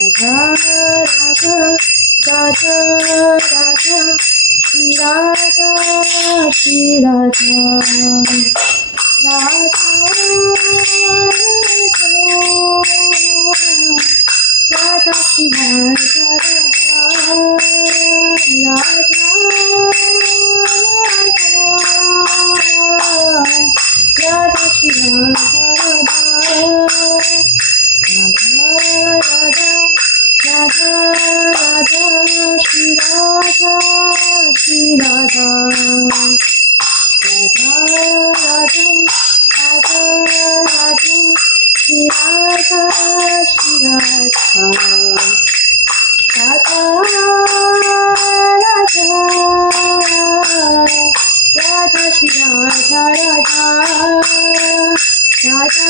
Radha Radha Radha Shri Radha Shri Radha Radha Radha Shri Radha Radha Radha Shri Radha Radha Radha Radha Shri Radha Shri Radha Radha Radha Radha Radha Shri Radha Shri Radha Radha Radha Radha Shri Radha Radha Radha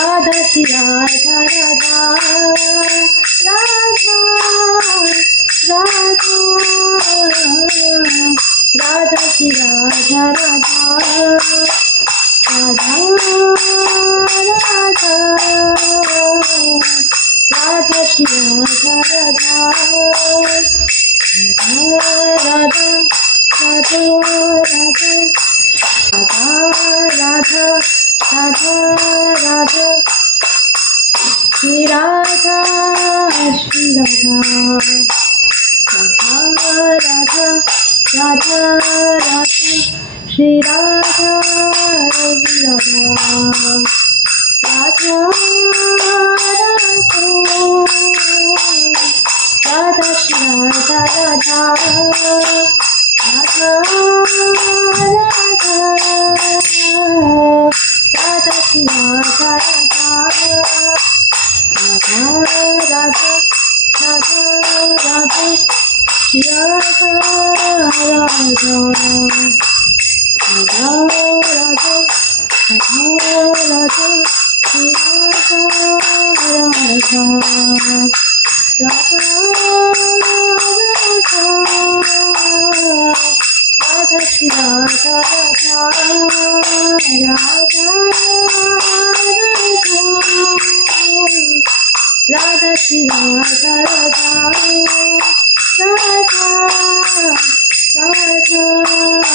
Radha Shri Radha Radha Radha Radha Radha Shri Radha Radha Radha Radha Radha Shri Radha Radha Radha Radha Radha Radha Radha Shri Radha Shri Radha Radha Radha Radha Shri Radha Shri Radha Radha Radha Shri Radha Radha Radha Radha Shri Radha Radha Radha Radha Radha Radha Shri Radha Radha Radha Radha Radha Shri Radha Radha Radha Radha Shri Radha Radha Radha Radha Shri Radha Radha Radha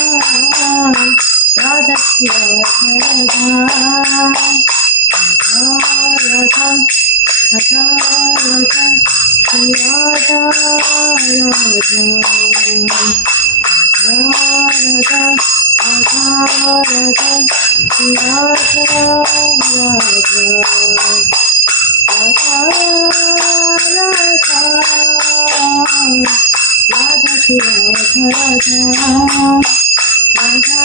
Radha Radha Shri Radha Radha Radha Radha Radha Shri Radha Radha Radha Radha Radha Shri Radha Radha Radha Radha Radha Shri Radha Radha Radha Radha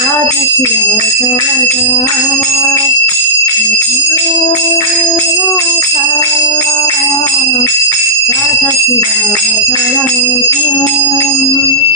Radha Shri Radha Radha Radha Radha Shri Radha Radha